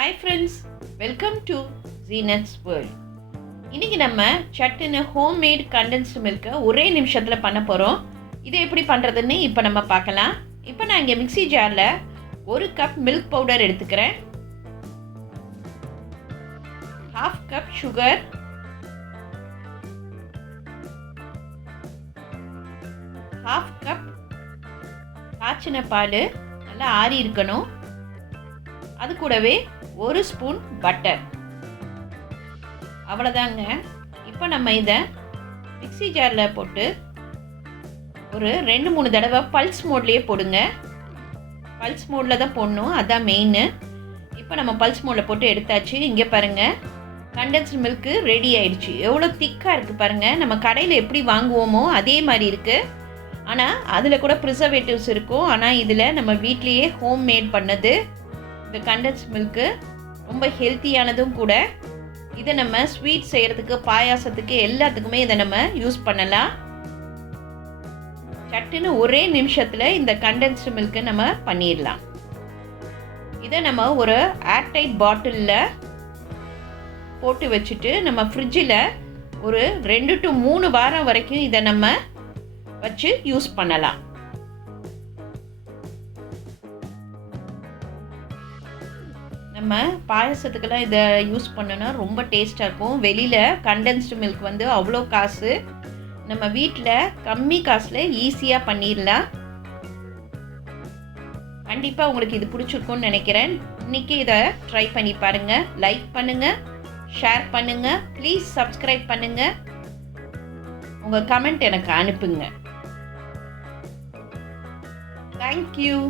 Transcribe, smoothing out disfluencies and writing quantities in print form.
Hi friends, welcome to Zeenath's world. இன்னைக்கு நம்ம சட்டுன்னு ஹோம்மேட் கண்டென்ஸ்டு மில்கை ஒரே நிமிஷத்தில் பண்ண போகிறோம். இதை எப்படி பண்ணுறதுன்னு இப்போ நம்ம பார்க்கலாம். இப்போ நான் இங்கே மிக்ஸி ஜாரில் 1 கப் மில்க் பவுடர் எடுத்துக்கிறேன், 1/2 கப் சுகர், 1/2 கப் காய்ச்சின பால் நல்லா ஆறி இருக்கணும். அது கூடவே 1 ஸ்பூன் பட்டர். அவ்வளோதாங்க. இப்போ நம்ம இதை மிக்ஸி ஜாரில் போட்டு ஒரு 2-3 தடவை பல்ஸ் மோட்லேயே போடுங்க. பல்ஸ் மோடில் தான் போடணும், அதுதான் மெயின். இப்போ நம்ம பல்ஸ் மோடில் போட்டு எடுத்தாச்சு. இங்கே பாருங்கள், கண்டென்ஸ்டு மில்க்கு ரெடி ஆயிடுச்சு. எவ்வளோ திக்காக இருக்குது பாருங்கள். நம்ம கடையில் எப்படி வாங்குவோமோ அதே மாதிரி இருக்குது. ஆனால் அதில் கூட ப்ரிசர்வேட்டிவ்ஸ் இருக்கும். ஆனால் இதில் நம்ம வீட்லேயே ஹோம் மேட் பண்ணது. இந்த கண்டென்ஸ்டு மில்க்கு ரொம்ப ஹெல்த்தியானதும் கூட. இதை நம்ம ஸ்வீட் செய்கிறதுக்கு, பாயாசத்துக்கு, எல்லாத்துக்குமே இதை நம்ம யூஸ் பண்ணலாம். சட்டுன்னு ஒரே நிமிஷத்தில் இந்த கண்டென்ஸ்டு மில்க்கை நம்ம பண்ணிடலாம். இதை நம்ம ஒரு ஏர்டைட் பாட்டிலில் போட்டு வச்சுட்டு நம்ம ஃப்ரிட்ஜில் ஒரு 2 to 3 வாரம் வரைக்கும் இதை நம்ம வச்சு யூஸ் பண்ணலாம். நம்ம பாயசத்துக்கெல்லாம் இதை யூஸ் பண்ணோன்னா ரொம்ப டேஸ்ட்டாக இருக்கும். வெளியில் கண்டென்ஸ்டு மில்க் வந்து அவ்வளோ காசு. நம்ம வீட்டில் கம்மி காசில் ஈஸியாக பண்ணிடலாம். கண்டிப்பாக உங்களுக்கு இது பிடிச்சிருக்கும்னு நினைக்கிறேன். இன்றைக்கி இதை ட்ரை பண்ணி பாருங்கள். லைக் பண்ணுங்கள், ஷேர் பண்ணுங்கள், ப்ளீஸ் சப்ஸ்கிரைப் பண்ணுங்கள். உங்கள் கமெண்ட் எனக்கு அனுப்புங்க. தேங்க்யூ.